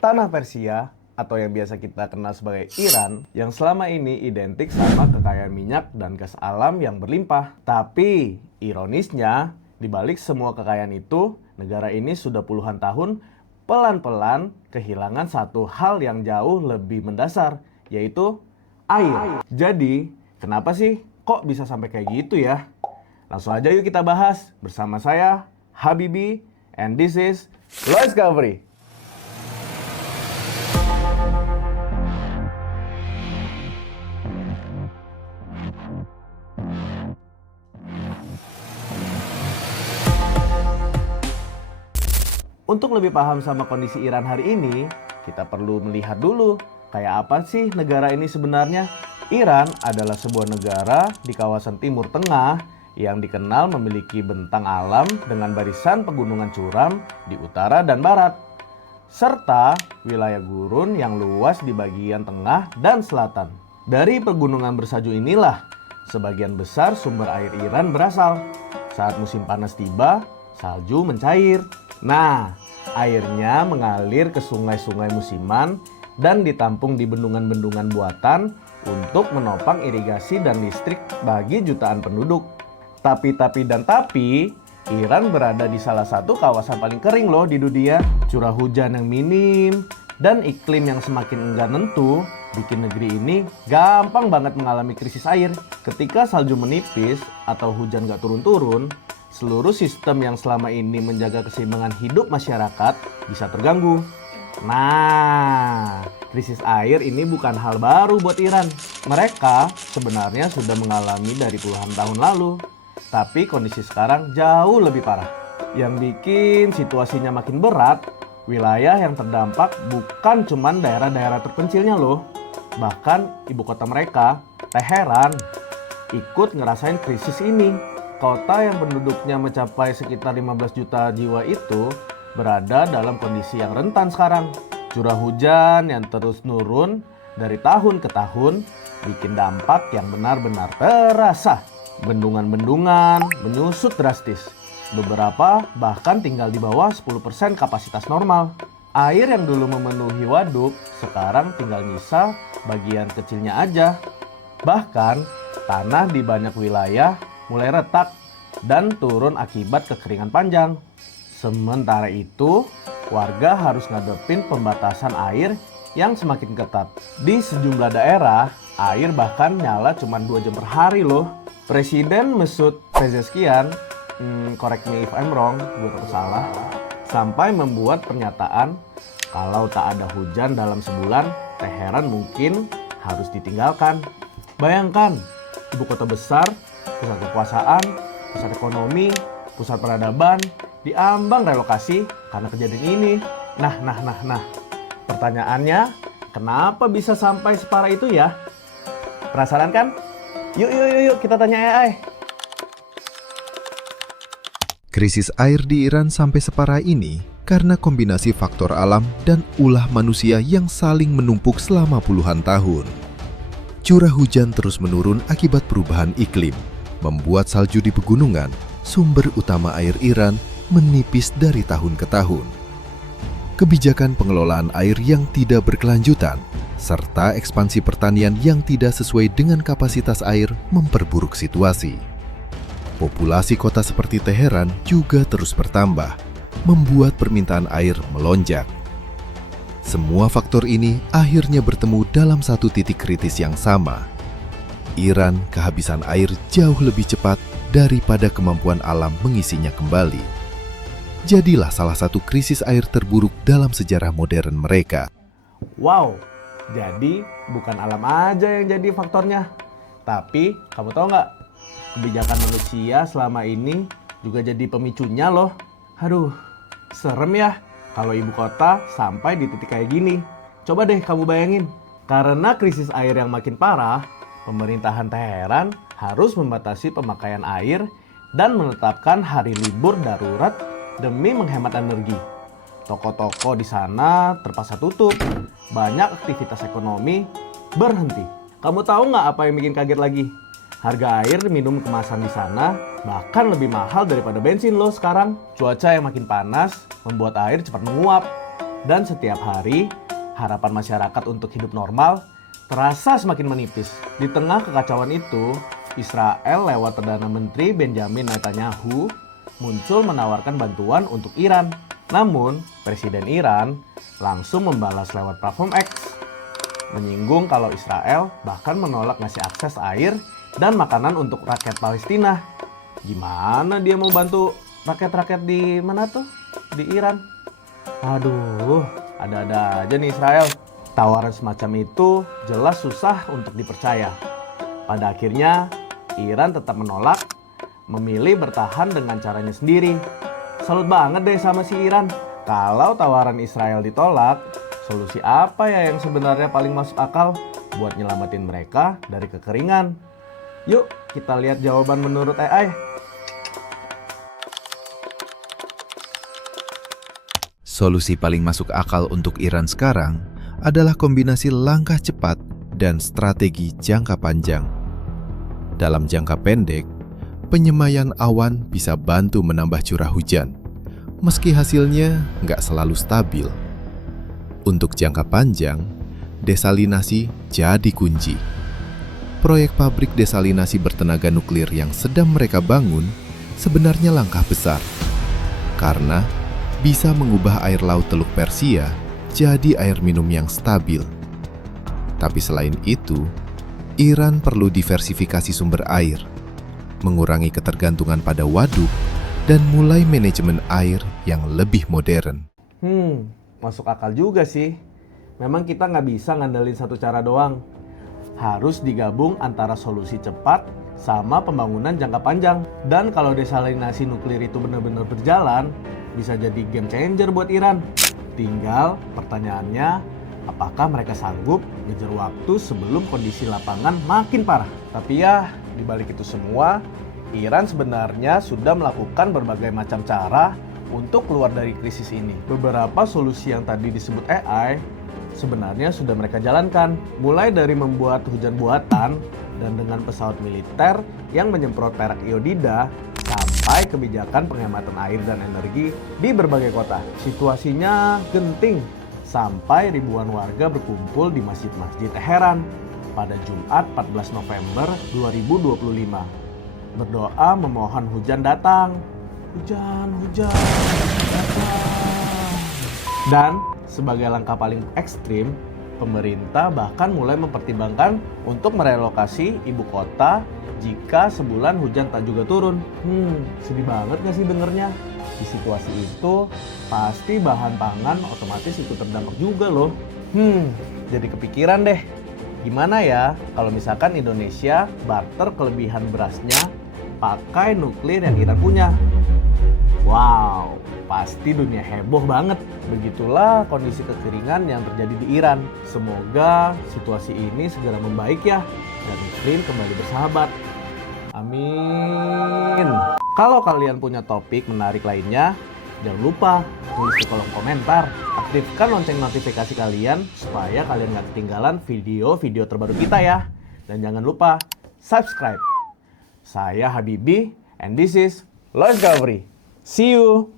Tanah Persia atau yang biasa kita kenal sebagai Iran yang selama ini identik sama kekayaan minyak dan gas alam yang berlimpah. Tapi ironisnya, di balik semua kekayaan itu, negara ini sudah puluhan tahun pelan-pelan kehilangan satu hal yang jauh lebih mendasar, yaitu air. Jadi, kenapa sih kok bisa sampai kayak gitu ya? Langsung aja yuk kita bahas bersama saya, Habibi, and this is Low Discovery. Untuk lebih paham sama kondisi Iran hari ini, kita perlu melihat dulu kayak apa sih negara ini sebenarnya. Iran adalah sebuah negara di kawasan Timur Tengah yang dikenal memiliki bentang alam dengan barisan pegunungan curam di utara dan barat, serta wilayah gurun yang luas di bagian tengah dan selatan. Dari pegunungan bersaju inilah sebagian besar sumber air Iran berasal. Saat musim panas tiba, salju mencair. Nah, airnya mengalir ke sungai-sungai musiman dan ditampung di bendungan-bendungan buatan untuk menopang irigasi dan listrik bagi jutaan penduduk. Tapi, Iran berada di salah satu kawasan paling kering loh di dunia. Curah hujan yang minim dan iklim yang semakin enggan nentu bikin negeri ini gampang banget mengalami krisis air. Ketika salju menipis atau hujan gak turun-turun, seluruh sistem yang selama ini menjaga keseimbangan hidup masyarakat bisa terganggu. Nah, krisis air ini bukan hal baru buat Iran. Mereka sebenarnya sudah mengalami dari puluhan tahun lalu. Tapi kondisi sekarang jauh lebih parah. Yang bikin situasinya makin berat, wilayah yang terdampak bukan cuma daerah-daerah terpencilnya loh. Bahkan ibu kota mereka, Teheran, ikut ngerasain krisis ini. Kota yang penduduknya mencapai sekitar 15 juta jiwa itu berada dalam kondisi yang rentan sekarang. Curah hujan yang terus nurun dari tahun ke tahun bikin dampak yang benar-benar terasa. Bendungan-bendungan menyusut drastis. Beberapa bahkan tinggal di bawah 10% kapasitas normal. Air yang dulu memenuhi waduk sekarang tinggal nyisa bagian kecilnya aja. Bahkan tanah di banyak wilayah mulai retak dan turun akibat kekeringan panjang. Sementara itu, warga harus ngadepin pembatasan air yang semakin ketat. Di sejumlah daerah, air bahkan nyala cuma 2 jam per hari loh. Presiden Mesut Pezeshkian, correct me if I'm wrong, gue takut salah, sampai membuat pernyataan kalau tak ada hujan dalam sebulan, Teheran mungkin harus ditinggalkan. Bayangkan, ibu kota besar, pusat kekuasaan, pusat ekonomi, pusat peradaban, diambang relokasi karena kejadian ini. Nah. Pertanyaannya, kenapa bisa sampai separah itu ya? Penasaran kan? Yuk kita tanya AI. Krisis air di Iran sampai separah ini karena kombinasi faktor alam dan ulah manusia yang saling menumpuk selama puluhan tahun. Curah hujan terus menurun akibat perubahan iklim, membuat salju di pegunungan, sumber utama air Iran, menipis dari tahun ke tahun. Kebijakan pengelolaan air yang tidak berkelanjutan, serta ekspansi pertanian yang tidak sesuai dengan kapasitas air memperburuk situasi. Populasi kota seperti Teheran juga terus bertambah, membuat permintaan air melonjak. Semua faktor ini akhirnya bertemu dalam satu titik kritis yang sama. Iran kehabisan air jauh lebih cepat daripada kemampuan alam mengisinya kembali. Jadilah salah satu krisis air terburuk dalam sejarah modern mereka. Wow, jadi bukan alam aja yang jadi faktornya. Tapi kamu tahu nggak, kebijakan manusia selama ini juga jadi pemicunya loh. Aduh, serem ya kalau ibu kota sampai di titik kayak gini. Coba deh kamu bayangin. Karena krisis air yang makin parah, pemerintahan Teheran harus membatasi pemakaian air dan menetapkan hari libur darurat demi menghemat energi. Toko-toko di sana terpaksa tutup. Banyak aktivitas ekonomi berhenti. Kamu tahu nggak apa yang bikin kaget lagi? Harga air minum kemasan di sana bahkan lebih mahal daripada bensin loh sekarang. Cuaca yang makin panas membuat air cepat menguap. Dan setiap hari, harapan masyarakat untuk hidup normal terasa semakin menipis. Di tengah kekacauan itu, Israel lewat Perdana Menteri Benjamin Netanyahu muncul menawarkan bantuan untuk Iran. Namun, Presiden Iran langsung membalas lewat platform X, menyinggung kalau Israel bahkan menolak ngasih akses air dan makanan untuk rakyat Palestina. Gimana dia mau bantu rakyat-rakyat di mana tuh? Di Iran. Aduh, ada-ada aja nih Israel. Tawaran semacam itu jelas susah untuk dipercaya. Pada akhirnya, Iran tetap menolak, memilih bertahan dengan caranya sendiri. Salut banget deh sama si Iran. Kalau tawaran Israel ditolak, solusi apa ya yang sebenarnya paling masuk akal buat nyelamatin mereka dari kekeringan? Yuk, kita lihat jawaban menurut AI. Solusi paling masuk akal untuk Iran sekarang adalah kombinasi langkah cepat dan strategi jangka panjang. Dalam jangka pendek, penyemayan awan bisa bantu menambah curah hujan, meski hasilnya nggak selalu stabil. Untuk jangka panjang, desalinasi jadi kunci. Proyek pabrik desalinasi bertenaga nuklir yang sedang mereka bangun sebenarnya langkah besar, karena bisa mengubah air laut Teluk Persia jadi air minum yang stabil. Tapi selain itu, Iran perlu diversifikasi sumber air, mengurangi ketergantungan pada waduk, dan mulai manajemen air yang lebih modern. Masuk akal juga sih. Memang kita nggak bisa ngandelin satu cara doang. Harus digabung antara solusi cepat sama pembangunan jangka panjang. Dan kalau desalinasi nuklir itu benar-benar berjalan, bisa jadi game changer buat Iran. Tinggal pertanyaannya, apakah mereka sanggup ngejar waktu sebelum kondisi lapangan makin parah? Tapi ya, dibalik itu semua, Iran sebenarnya sudah melakukan berbagai macam cara untuk keluar dari krisis ini. Beberapa solusi yang tadi disebut AI sebenarnya sudah mereka jalankan, mulai dari membuat hujan buatan dan dengan pesawat militer yang menyemprot perak iodida, sampai kebijakan penghematan air dan energi di berbagai kota. Situasinya genting, sampai ribuan warga berkumpul di masjid-masjid Teheran pada Jumat 14 November 2025. Berdoa memohon hujan datang. Hujan datang. Dan sebagai langkah paling ekstrim, pemerintah bahkan mulai mempertimbangkan untuk merelokasi ibu kota jika sebulan hujan tak juga turun. Sedih banget gak sih dengernya? Di situasi itu, pasti bahan pangan otomatis ikut terdampak juga loh. Jadi kepikiran deh, gimana ya kalau misalkan Indonesia barter kelebihan berasnya pakai nuklir yang Iran punya? Wow, pasti dunia heboh banget. Begitulah kondisi kekeringan yang terjadi di Iran. Semoga situasi ini segera membaik ya, dan iklim kembali bersahabat. Amin. Kalau kalian punya topik menarik lainnya, jangan lupa tulis di kolom komentar. Aktifkan lonceng notifikasi kalian supaya kalian gak ketinggalan video-video terbaru kita ya. Dan jangan lupa subscribe. Saya Habibi, and this is Lois Gabri. See you!